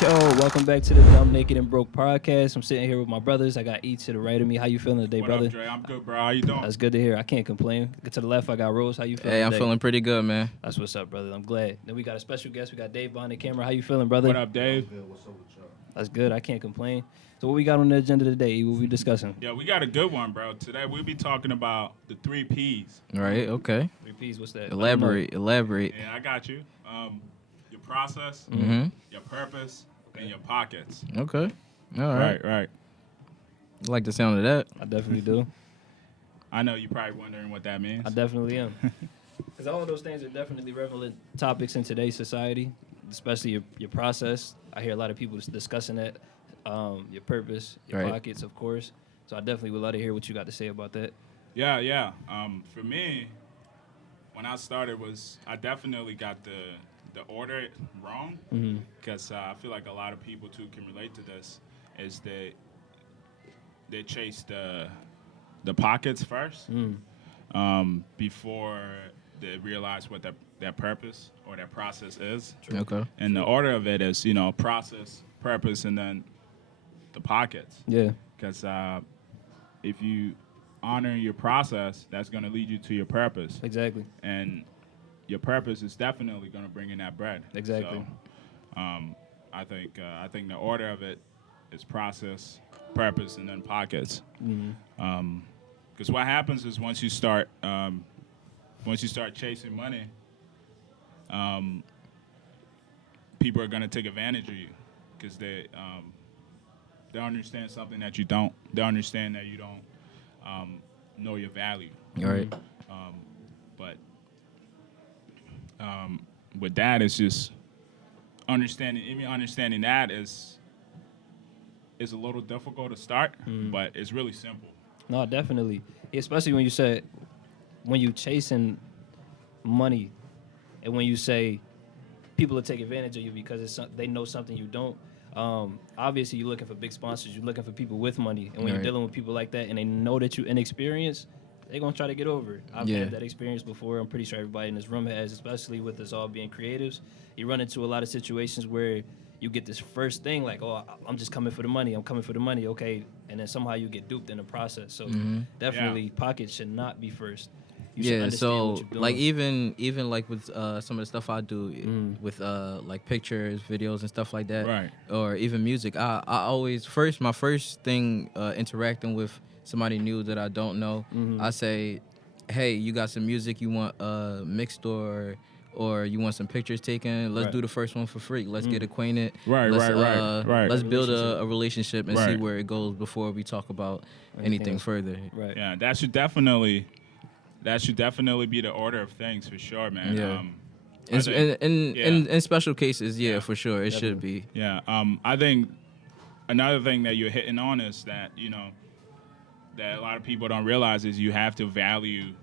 Yo, welcome back to the Dumb Naked and Broke podcast. I'm sitting here with my brothers. I got E to the right of me. How you feeling today, What brother? up, Dre? I'm good, bro. How you doing? That's good to hear. I can't complain. To the left, I got Rose. How you feeling Hey, I'm today? feeling pretty good, man. That's what's up, brother. I'm glad. Then we got a special guest. We got Dave behind the camera. How you feeling, brother? What up, Dave? That's good. I can't complain. So what we got on the agenda today? E? What we discussing? Yeah, we got a good one, bro. Today we'll be talking about the 3 P's. Right? Okay. 3 Ps, what's that? Elaborate. Yeah, I got you. Your process, Mm-hmm. your purpose, and your pockets. Okay. All right. Right. I like the sound of that. I definitely do. I know you're probably wondering what that means. I definitely am. Because all of those things are definitely relevant topics in today's society, especially your process. I hear a lot of people discussing that. Your purpose, your Right. pockets, of course. So I definitely would love to hear what you got to say about that. Yeah. For me, when I started, I definitely got the order wrong, because I feel like a lot of people too can relate to this. Is they chase the pockets first, before they realize what their purpose or their process is. Okay. And the order of it is, process, purpose, and then the pockets. Yeah. Because if you honor your process, that's going to lead you to your purpose. Exactly. And your purpose is definitely going to bring in that bread. Exactly. So, I think the order of it is process, purpose, and then pockets. Because what happens is once you start chasing money, people are going to take advantage of you because they understand something that you don't. They understand that you don't know your value. All right. But with that, it's just understanding. Even understanding that is a little difficult to start, but it's really simple. No, definitely. Especially when you said, when you chasing money and when you say people will take advantage of you because they know something you don't. Obviously, you're looking for big sponsors. You're looking for people with money. And when you're Right. dealing with people like that and they know that you're inexperienced, they're going to try to get over it. I've Yeah. had that experience before. I'm pretty sure everybody in this room has, especially with us all being creatives. You run into a lot of situations where you get this first thing like, oh, I'm just coming for the money. I'm coming for the money. Okay. And then somehow you get duped in the process. So definitely pockets should not be first. You should Yeah, understand so what you're doing. like even like with some of the stuff I do with like pictures, videos, and stuff like that, Right. or even music, I always my first thing interacting with somebody new that I don't know, I say, hey, you got some music you want mixed or you want some pictures taken? Let's Right. do the first one for free. Let's get acquainted. Right. Let's build a relationship and see Right. where it goes before we talk about anything else. further. Right. Yeah, that should definitely be the order of things for sure, man. Yeah. I think- In special cases, yeah, for sure, it should be. Yeah, I think another thing that you're hitting on is that that a lot of people don't realize is you have to value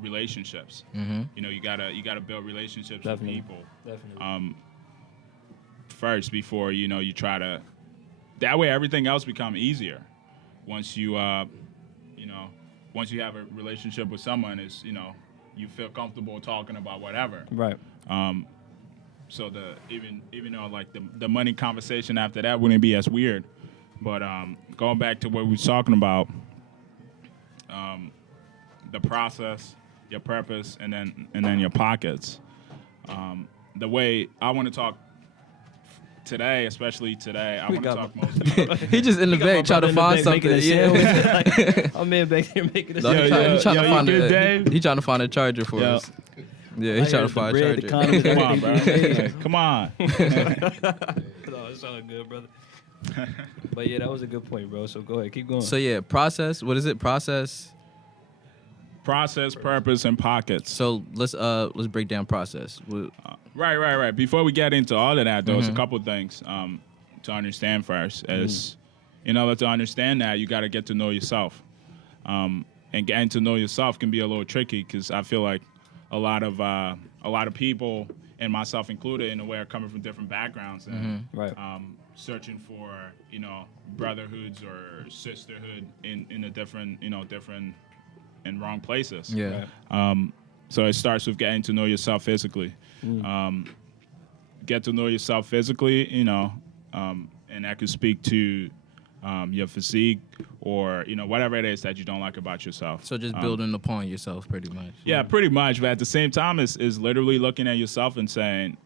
relationships. You gotta build relationships Definitely. with people Definitely. first before you try to. That way, everything else become easier. Once you once you have a relationship with someone, is you feel comfortable talking about whatever. Right. So even though like the money conversation after that wouldn't be as weird, but going back to what we was talking about, the process, your purpose, and then your pockets. The way I want to talk today, especially today, I want to talk mostly. He just in the bag trying to find something. Yeah. I'm in back here making a No, he sandwich. trying to find you good, a Dave? he trying to find a charger for Yeah. us. Yeah, he's trying to find a bread, the charger. condiments, Come on, bro. everything. Come on. No, it's all good, brother. But yeah, that was a good point, bro. So go ahead, keep going. So yeah, process. What is it? Process. Process, purpose, and pockets. So let's break down process. Right. Before we get into all of that, though, there's a couple things to understand first. Is to understand that you got to get to know yourself, and getting to know yourself can be a little tricky because I feel like a lot of people, and myself included, in a way, are coming from different backgrounds and right. searching for brotherhoods or sisterhood in a different and wrong places. Yeah. So it starts with getting to know yourself physically. Get to know yourself physically, and that could speak to your physique or whatever it is that you don't like about yourself. So just building upon yourself, pretty much. Yeah, pretty much. But at the same time, is literally looking at yourself and saying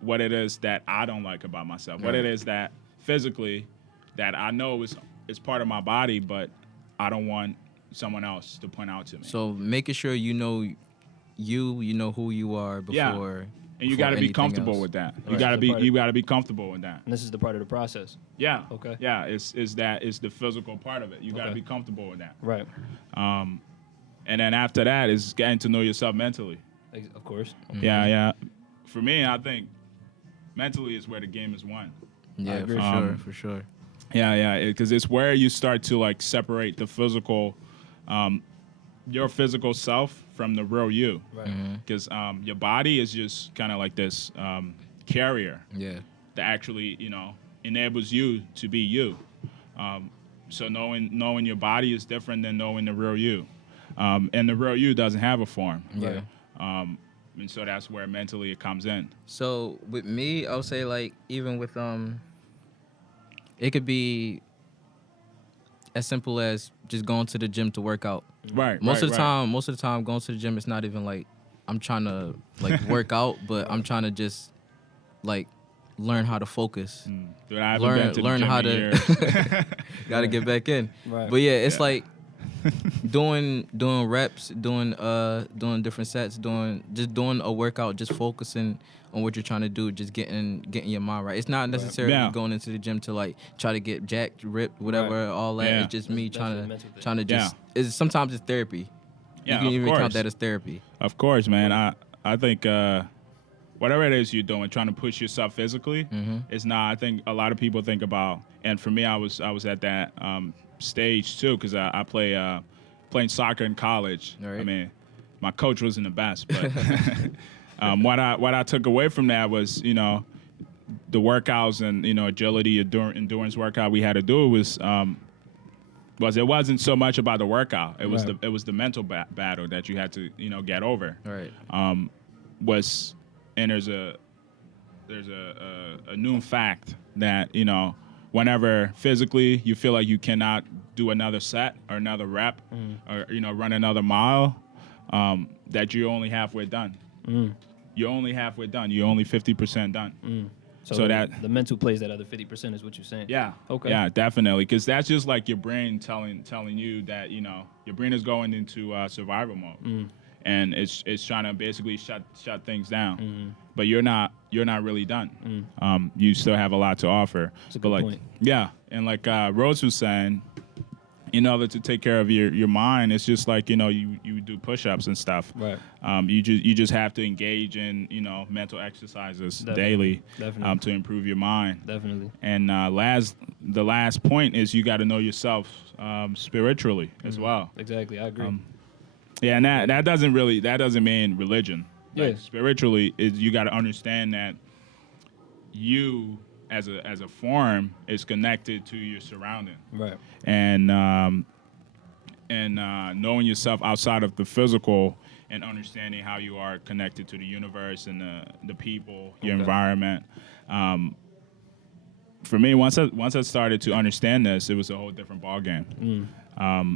what it is that I don't like about myself, what it is that physically that I know is part of my body, but I don't want someone else to point out to me. So making sure you know who you are before. Yeah. And you got to be comfortable with that. You got to be comfortable with that. And this is the part of the process. Yeah. Okay. Yeah. It's the physical part of it. You got to be comfortable with that. Right. And then after that is getting to know yourself mentally. Of course. Mm-hmm. Yeah. For me, I think mentally is where the game is won. Yeah, for sure. Yeah. Because it's where you start to like separate the physical, your physical self from the real you. Right. Because your body is just kind of like this carrier. Yeah. That actually, enables you to be you. So knowing your body is different than knowing the real you. And the real you doesn't have a form. Yeah. And so that's where mentally it comes in. So with me, I would say like even with it could be as simple as just going to the gym to work out. Right. Most of the time going to the gym, it's not even like I'm trying to like work out, but I'm trying to just like learn how to focus. Dude, I haven't been to the learn gym how in to years. gotta get back in. Right. But yeah, it's like doing reps, doing different sets, doing a workout, just focusing on what you're trying to do, just getting your mind right. It's not necessarily going into the gym to like try to get jacked, ripped, whatever, all that. Yeah. It's just me trying to just. Yeah. It's sometimes it's therapy. Yeah, you can of even course. count that as therapy. Of course, man. I think whatever it is you're doing, trying to push yourself physically, it's not. I think a lot of people think about, and for me, I was at that stage too, because I playing soccer in college. Right. I mean, my coach wasn't the best, but what I took away from that was the workouts and agility, endurance workout we had to do was it wasn't so much about the workout. It was the mental battle that you had to get over. Right. There's a known fact that whenever physically you feel like you cannot do another set or another rep or run another mile, that you're only halfway done. You're only halfway done. You're only 50% done. So that the mental plays that other 50% is what you're saying. Yeah. Okay. Yeah, definitely. Because that's just like your brain telling you that your brain is going into survival mode, and it's trying to basically shut things down. But you're not really done. You still have a lot to offer. That's a good point. Yeah, and like Rose was saying, in order to take care of your mind, it's just like you do push-ups and stuff. Right. You just have to engage in mental exercises daily to improve your mind. Definitely. And the last point is you got to know yourself spiritually as well. Exactly, I agree. Yeah, and that doesn't mean religion. Yeah. Like, spiritually is you got to understand that you as a form is connected to your surrounding. Right. And knowing yourself outside of the physical and understanding how you are connected to the universe and the people, your environment. For me, once I started to understand this, it was a whole different ballgame.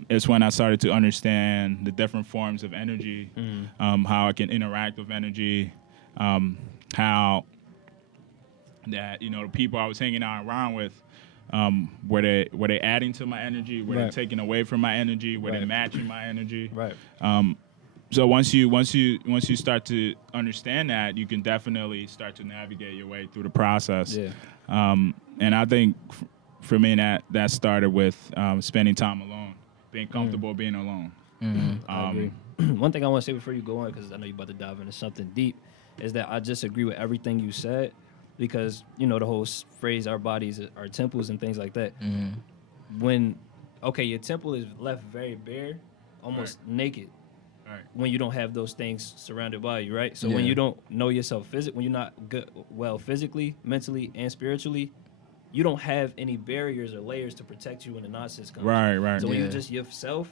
It's when I started to understand the different forms of energy, how I can interact with energy, how that the people I was hanging out around with, were they adding to my energy, were they taking away from my energy, were they matching my energy? Right. So once you start to understand that, you can definitely start to navigate your way through the process. Yeah. And I think for me that started with spending time alone, being comfortable being alone. I agree. One thing I want to say before you go on, because I know you're about to dive into something deep, is that I just agree with everything you said, because the whole phrase "our bodies are temples" and things like that. When your temple is left very bare, almost naked. Right. When you don't have those things surrounded by you, right? So when you don't know yourself when you're not well physically, mentally, and spiritually, you don't have any barriers or layers to protect you when the nonsense comes. Right. So when you just yourself,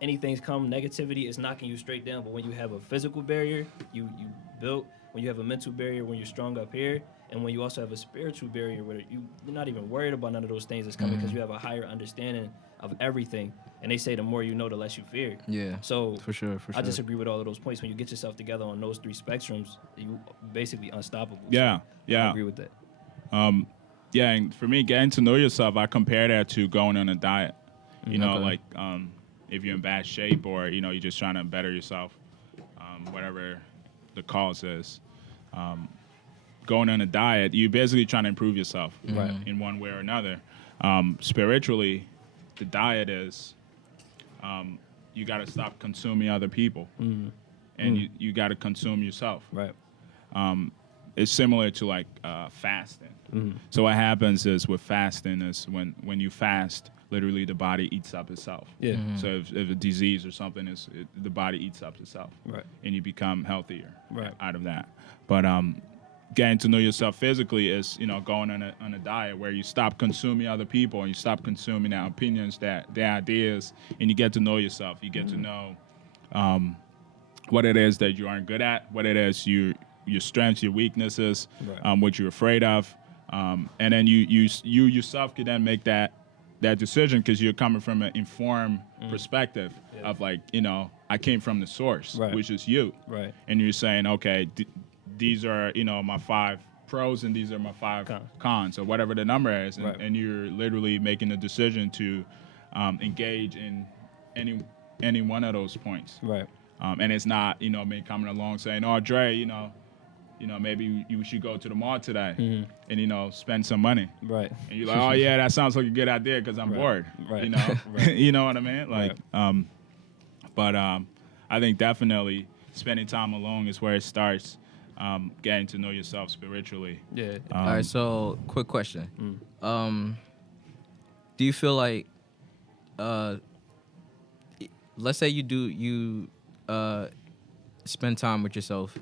anything's come, negativity is knocking you straight down. But when you have a physical barrier, you built. When you have a mental barrier, when you're strong up here, And when you also have a spiritual barrier where you're not even worried about none of those things that's coming because you have a higher understanding of everything. And they say the more you know, the less you fear. Yeah. So For sure. I just agree with all of those points. When you get yourself together on those 3 spectrums, you basically unstoppable. Yeah, So yeah. I agree with that. Yeah, and for me, getting to know yourself, I compare that to going on a diet. You know, Okay. like if you're in bad shape or, you know, you're just trying to better yourself, whatever the cause is. Going on a diet, you're basically trying to improve yourself in one way or another. Spiritually, the diet is you got to stop consuming other people, and you got to consume yourself. Right. It's similar to like fasting. So what happens is with fasting is when you fast, literally the body eats up itself. Yeah. So if a disease or something the body eats up itself, Right. and you become healthier Right. out of that. But getting to know yourself physically is, you know, going on a diet where you stop consuming other people and you stop consuming their opinions, their ideas, and you get to know yourself. You get to know what it is that you aren't good at, what it is your strengths, your weaknesses, Right. what you're afraid of, and then you yourself can then make that decision because you're coming from an informed perspective of like, you know, I came from the source, Right. which is you, Right. and you're saying, okay, these are, you know, my 5 pros and these are my 5 cons or whatever the number is, and, Right. and you're literally making a decision to engage in any one of those points. Right. And it's not, you know, me coming along saying, "Oh, Dre, you know, maybe you should go to the mall today and, you know, spend some money." Right. And you're like, "Oh yeah, that sounds like a good idea because I'm Right. bored." Right. You know, Right. you know what I mean? Like, Right. but I think definitely spending time alone is where it starts. Getting to know yourself spiritually. Yeah. All right. So, quick question. Do you feel like, let's say you spend time with yourself,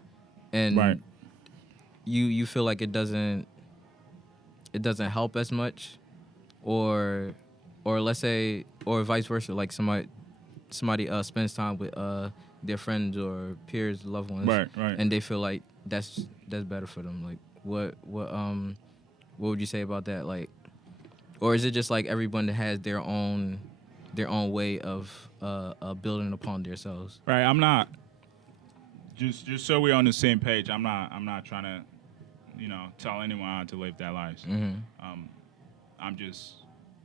and Right. you feel like it doesn't help as much, or let's say, or vice versa, like somebody spends time with their friends or peers, loved ones, Right. and they feel like that's better for them. Like what would you say about that? Like, or is it just like everyone that has their own way of building upon themselves? Right. I'm not just so we're on the same page. I'm not trying to, you know, tell anyone how to live their lives. I'm just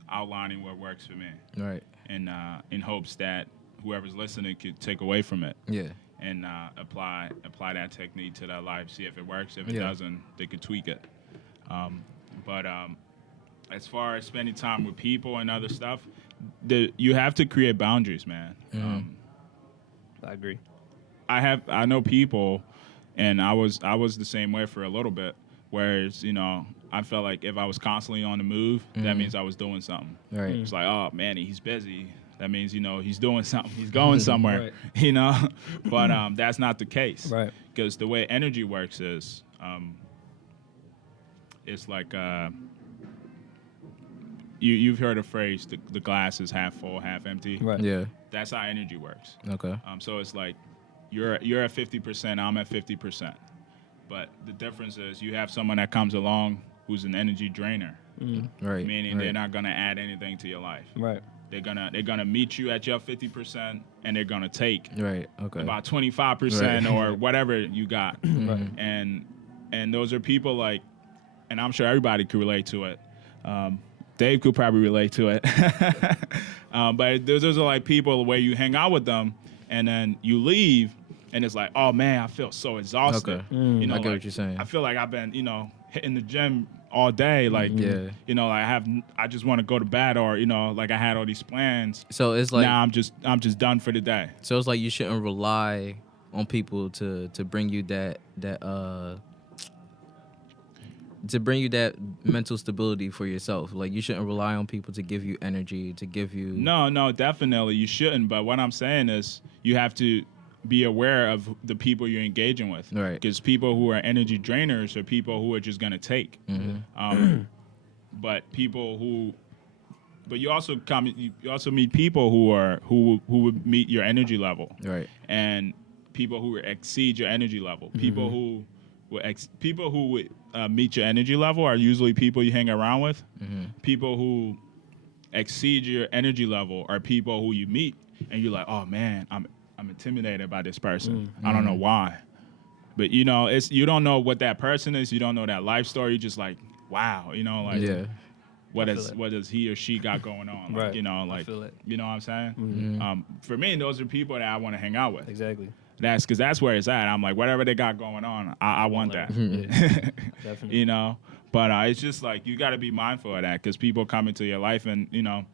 outlining what works for me, Right. and in hopes that whoever's listening could take away from it. Yeah. And apply that technique to their life. See if it works. If it Yeah. doesn't, they could tweak it. But as far as spending time with people and other stuff, you have to create boundaries, man. I agree. I know people, and I was the same way for a little bit. Whereas, you know, I felt like if I was constantly on the move, that means I was doing something. Right. It's like, oh man, he's busy. That means, you know, he's doing something. He's going somewhere, Right. you know. But that's not the case. Right. Because the way energy works is, it's like you've heard a phrase, the glass is half full, half empty. Right. Yeah. That's how energy works. Okay. So it's like you're at 50%, I'm at 50%. But the difference is you have someone that comes along who's an energy drainer, Right. meaning they're not gonna add anything to your life. Right. They're gonna meet you at your 50%, and they're gonna take Right. Okay. about 25% Right. or whatever you got. Right. And those are people like, and I'm sure everybody could relate to it. Dave could probably relate to it. But those are like people where you hang out with them, and then you leave, and it's like, oh man, I feel so exhausted. Okay. You know, I get like, what you're saying. I feel like I've been, you know, hitting the gym all day. Like, Yeah. you know, I just want to go to bed, or, you know, like I had all these plans. So it's like, Now I'm just done for the day. so it's like you shouldn't rely on people to bring you that to bring you that mental stability for yourself. Like, you shouldn't rely on people to give you energy, to give you. No, definitely you shouldn't. But what I'm saying is you have to be aware of the people you're engaging with. Right. Because people who are energy drainers are people who are just going to take. But you also meet people who would meet your energy level. Right. And people who exceed your energy level. People who meet your energy level are usually people you hang around with. Mm-hmm. People who exceed your energy level are people who you meet and you're like, oh man, I'm intimidated by this person. I don't know why. But you know, you don't know what that person is, you don't know that life story, you're just like, wow, you know, like Yeah. what does he or she got going on? Like, Right. you know, I like feel it. you know what I'm saying? Mm-hmm. For me, those are people that I want to hang out with. Exactly. That's because that's where it's at. I'm like, whatever they got going on, I want that. Yeah, definitely. You know, but it's just like you got to be mindful of that because people come into your life and you know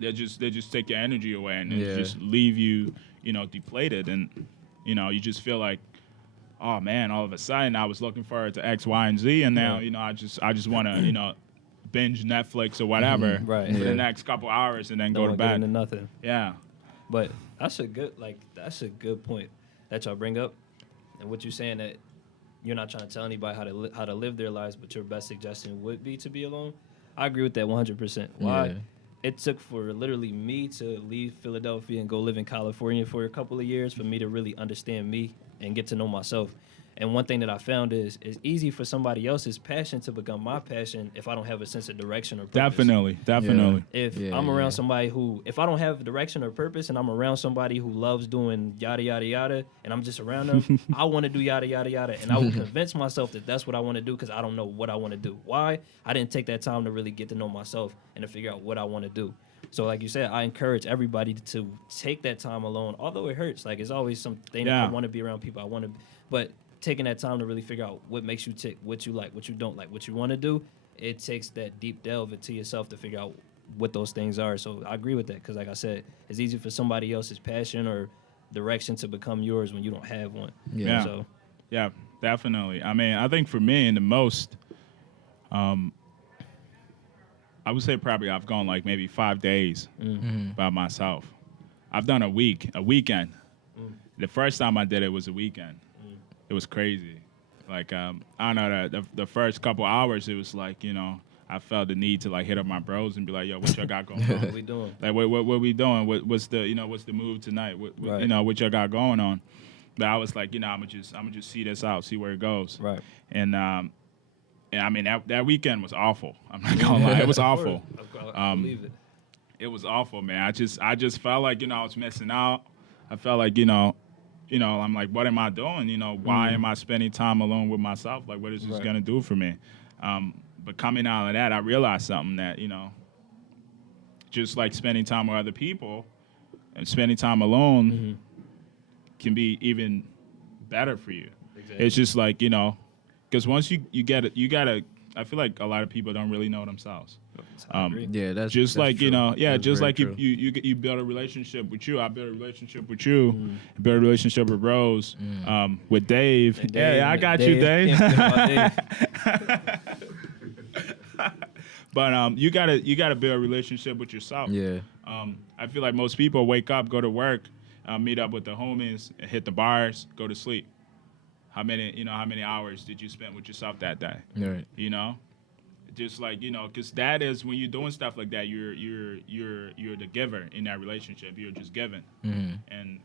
they just take your energy away and Yeah. just leave you, you know, depleted and you know you just feel like, oh man, all of a sudden I was looking forward to X, Y, and Z, and now Yeah. you know I just want to you know binge Netflix or whatever Right. for Yeah. the next couple hours and then Don't go to wanna get into bed. nothing. Yeah, But that's a good point that y'all bring up, and what you're saying that you're not trying to tell anybody how to live their lives, but your best suggestion would be to be alone. I agree with that 100%. Why? Yeah. It took for literally me to leave Philadelphia and go live in California for a couple of years for me to really understand me and get to know myself. And one thing that I found is it's easy for somebody else's passion to become my passion if I don't have a sense of direction or purpose. definitely. If Yeah, I'm around yeah. somebody who, if I don't have direction or purpose and I'm around somebody who loves doing yada, yada, yada, and I'm just around them, I want to do yada, yada, yada. And I will convince myself that that's what I want to do because I don't know what I want to do. Why? I didn't take that time to really get to know myself and to figure out what I want to do. So like you said, I encourage everybody to take that time alone, although it hurts. Like it's always something Yeah. I want to be around people. But taking that time to really figure out what makes you tick, what you like, what you don't like, what you want to do, it takes that deep delve into yourself to figure out what those things are. So I agree with that because, like I said, it's easy for somebody else's passion or direction to become yours when you don't have one. Yeah. So Yeah, definitely. I mean, I think for me, the most, I would say probably I've gone like maybe 5 days by myself. I've done a weekend. The first time I did it was a weekend. It was crazy. Like, I don't know, the first couple hours, it was like, you know, I felt the need to like hit up my bros and be like, yo, what y'all got going on? what we doing? Like, what we doing? What's the move tonight? What Right. you know, what y'all got going on? But I was like, you know, I'm gonna just see this out, see where it goes. Right. And I mean that weekend was awful. I'm not gonna lie, it was awful. I believe it. It was awful, man. I just felt like, you know, I was missing out. I felt like, you know, I'm like, what am I doing? You know, why am I spending time alone with myself? Like, what is this Right. gonna do for me? But coming out of that, I realized something that, you know, just like spending time with other people and spending time alone can be even better for you. Exactly. It's just like, you know, because once you get it, you gotta. I feel like a lot of people don't really know themselves. I agree. Yeah, that's Just that's like, you true. know, yeah, That's just very like true. you build a relationship with you. I built a relationship with you. Build a relationship with Rose, with Dave. And Yeah, I got you, Dave. Can't forget about Dave. But you gotta build a relationship with yourself. Yeah. I feel like most people wake up, go to work, meet up with the homies, hit the bars, go to sleep. How many hours did you spend with yourself that day? Right. You know, just like, you know, because that is when you're doing stuff like that, you're the giver in that relationship. You're just giving, and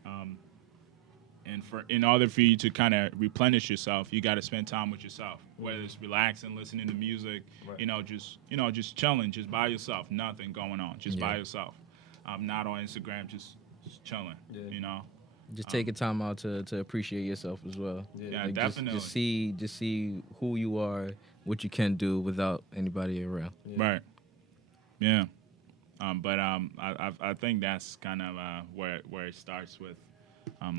in order for you to kind of replenish yourself, you got to spend time with yourself. Whether it's relaxing, listening to music, Right. just chilling, just by yourself, nothing going on, just by Yeah. yourself. Not on Instagram, just chilling. Yeah. You know. Just taking time out to appreciate yourself as well. Yeah, Like, definitely. Just see who you are, what you can do without anybody around. Yeah. Right. Yeah. But I think that's kind of where it starts with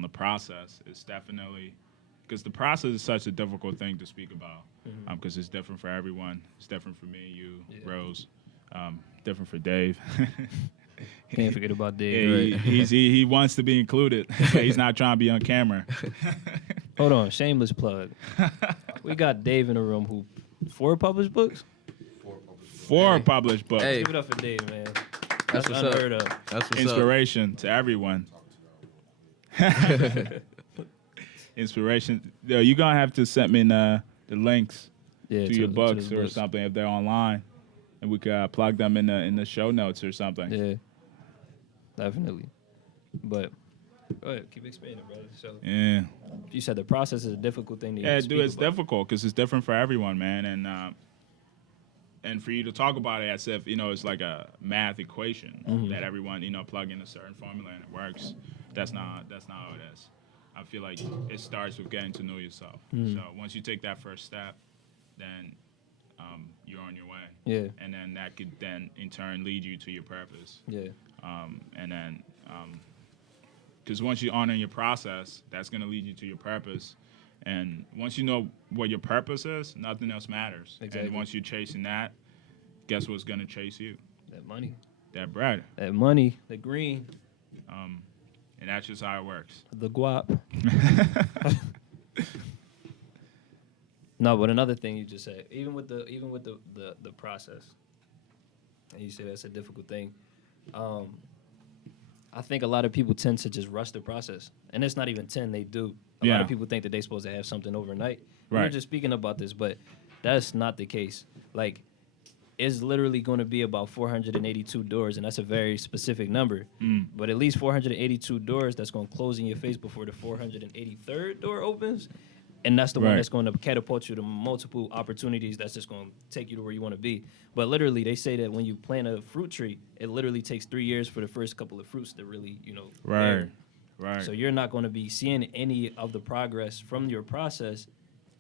the process. It's definitely because the process is such a difficult thing to speak about because it's different for everyone. It's different for me, you, Rose. Different for Dave. Can't forget about Dave. Yeah, he wants to be included. But he's not trying to be on camera. Hold on, shameless plug. We got Dave in the room who 4 published books. 4 published books. Hey. Give it up for Dave, man. That's what's unheard up. of. That's what's Inspiration to everyone. Inspiration. Yo, you're gonna have to send me the links Yeah, to your books his or books. something if they're online, and we could plug them in the show notes or something. Yeah, definitely. But Go ahead, keep expanding, brother. So Yeah. you said the process is a difficult thing to Yeah, speak dude, it's about. difficult because it's different for everyone, man. And for you to talk about it as if, it's like a math equation that everyone, plug in a certain formula and it works. That's not how it is. I feel like it starts with getting to know yourself. So once you take that first step, then you're on your way. Yeah. And then that could then in turn lead you to your purpose. Yeah. And then, because once you honor your process, that's going to lead you to your purpose. And once you know what your purpose is, nothing else matters. Exactly. And once you're chasing that, guess what's going to chase you? That money. That bread. That money. The green. And that's just how it works. The guap. No, but another thing you just said, even with the process, and you say that's a difficult thing. I think a lot of people tend to just rush the process, and it's not even 10. They do. A lot Yeah. of people think that they're supposed to have something overnight. We were Right. just speaking about this, but that's not the case. Like, it's literally going to be about 482 doors, and that's a very specific number. But at least 482 doors that's going to close in your face before the 483rd door opens. And that's the one Right. that's going to catapult you to multiple opportunities that's just going to take you to where you want to be. But literally, they say that when you plant a fruit tree, it literally takes 3 years for the first couple of fruits to really, bear. Right. So you're not going to be seeing any of the progress from your process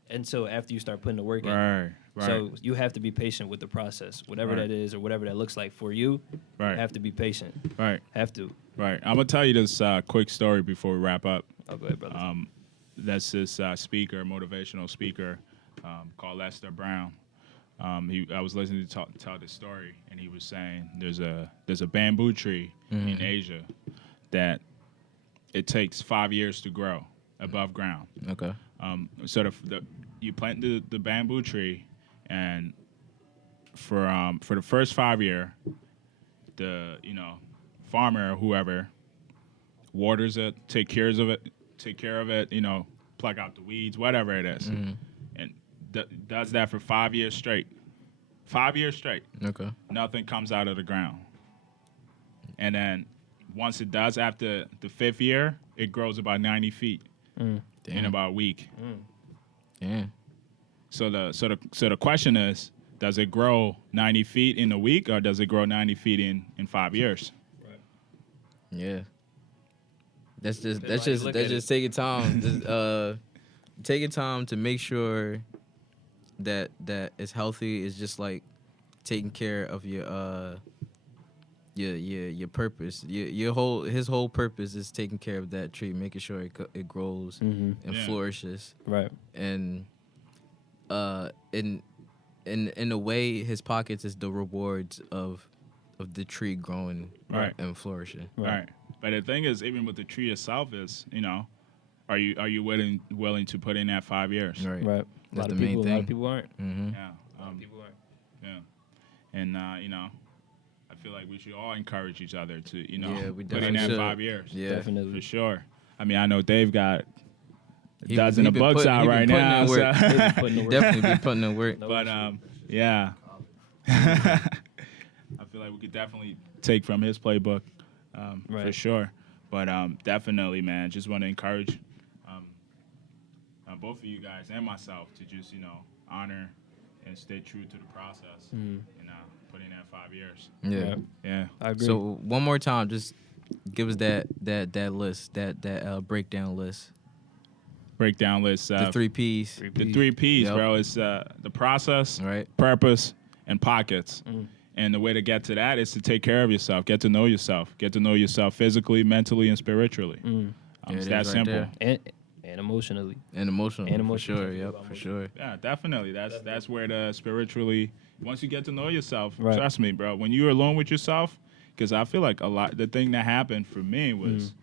until after you start putting the work in. Right. So you have to be patient with the process, whatever Right. that is or whatever that looks like for you. Right. You have to be patient. Right. Have to. Right. I'm going to tell you this quick story before we wrap up. Oh, go ahead, brother. That's this motivational speaker called Lester Brown. I was listening to tell this story, and he was saying there's a bamboo tree in Asia that it takes 5 years to grow above ground. Okay. So you plant the bamboo tree, and for the first 5 year, the farmer or whoever waters it, take care of it, plug out the weeds, whatever it is, and does that for 5 years straight. 5 years straight. Okay. Nothing comes out of the ground. And then once it does, after the 5th year, it grows about 90 feet in about a week. Yeah. So the question is, does it grow 90 feet in a week, or does it grow 90 feet in 5 years? Right. Yeah. That's Depends how you look at just taking time. Just, taking time to make sure that it's healthy is just like taking care of your purpose. His whole purpose is taking care of that tree, making sure it grows and flourishes. Right. And in a way, his pockets is the rewards of the tree growing Right. and flourishing. Right. But the thing is, even with the tree itself, is are you willing to put in that 5 years? Right. Right. That's A the main lot thing. of people aren't. Mm-hmm. Yeah. A lot of people aren't. Yeah. And I feel like we should all encourage each other to Yeah, we put in definitely that should. 5 years. Yeah. Definitely. For sure. I mean, I know Dave got a He- dozen he of been books putting- out he been right putting now. in work. so- They be putting the work. Definitely be putting in work. No But issue. yeah, I feel like we could definitely take from his playbook for Right. sure. But definitely, man, just want to encourage both of you guys and myself to just honor and stay true to the process. Put in that 5 years. Yeah. Right. Yeah. I agree. So one more time, just give us that list, that breakdown list. Breakdown list. The 3 P's. The 3 P's, Yep. bro. It's the process, Right. purpose, and pockets. And the way to get to that is to take care of yourself, get to know yourself, physically, mentally, and spiritually. Yeah, It's it that is right simple. there. And emotionally. And emotional. And For emotional. sure. Yep. For sure. Yeah, definitely. That's where the spiritually. Once you get to know yourself, Right. trust me, bro. When you're alone with yourself, because I feel like the thing that happened for me was,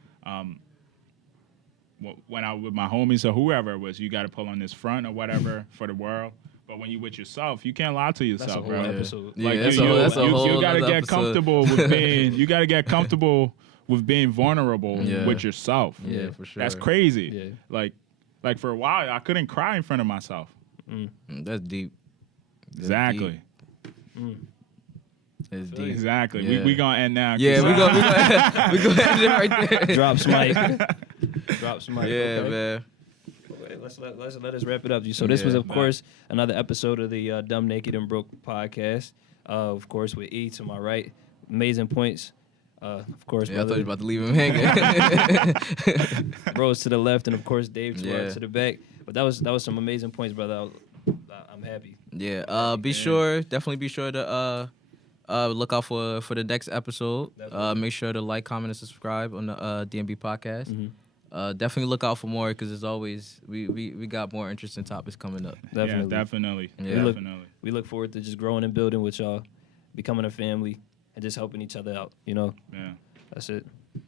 when I was with my homies or whoever was, you got to pull on this front or whatever for the world. But when you with yourself, you can't lie to That's a yourself, whole bro. episode. Yeah, Like that's you, a whole you gotta other get episode. comfortable with being. You gotta get comfortable with being vulnerable Yeah. with yourself. Yeah, for sure. That's crazy. Yeah. Like for a while, I couldn't cry in front of myself. That's deep. That's Exactly. deep. It's Feel you. deep. Exactly. Yeah. We gonna end now. Yeah, 'cause, we go end it right there. Drops mic. Drops mic. Yeah, okay. man. Wait, let us wrap it up. So this was, of man. course, another episode of the Dumb, Naked, and Broke podcast. Of course, with E to my right. Amazing points. Of course, Yeah, I thought you brother, were about to leave him hanging. Rose to the left, and of course, Dave Yeah. to the back. But that was some amazing points, brother. I'm happy. Yeah. Definitely be sure to look out for the next episode. Definitely. Make sure to like, comment, and subscribe on the DMB podcast. Mm-hmm. Definitely look out for more because as always, we got more interesting topics coming up. Definitely. Yeah, definitely. Yeah. Definitely. We look forward to just growing and building with y'all, becoming a family, and just helping each other out. You know, Yeah. that's it.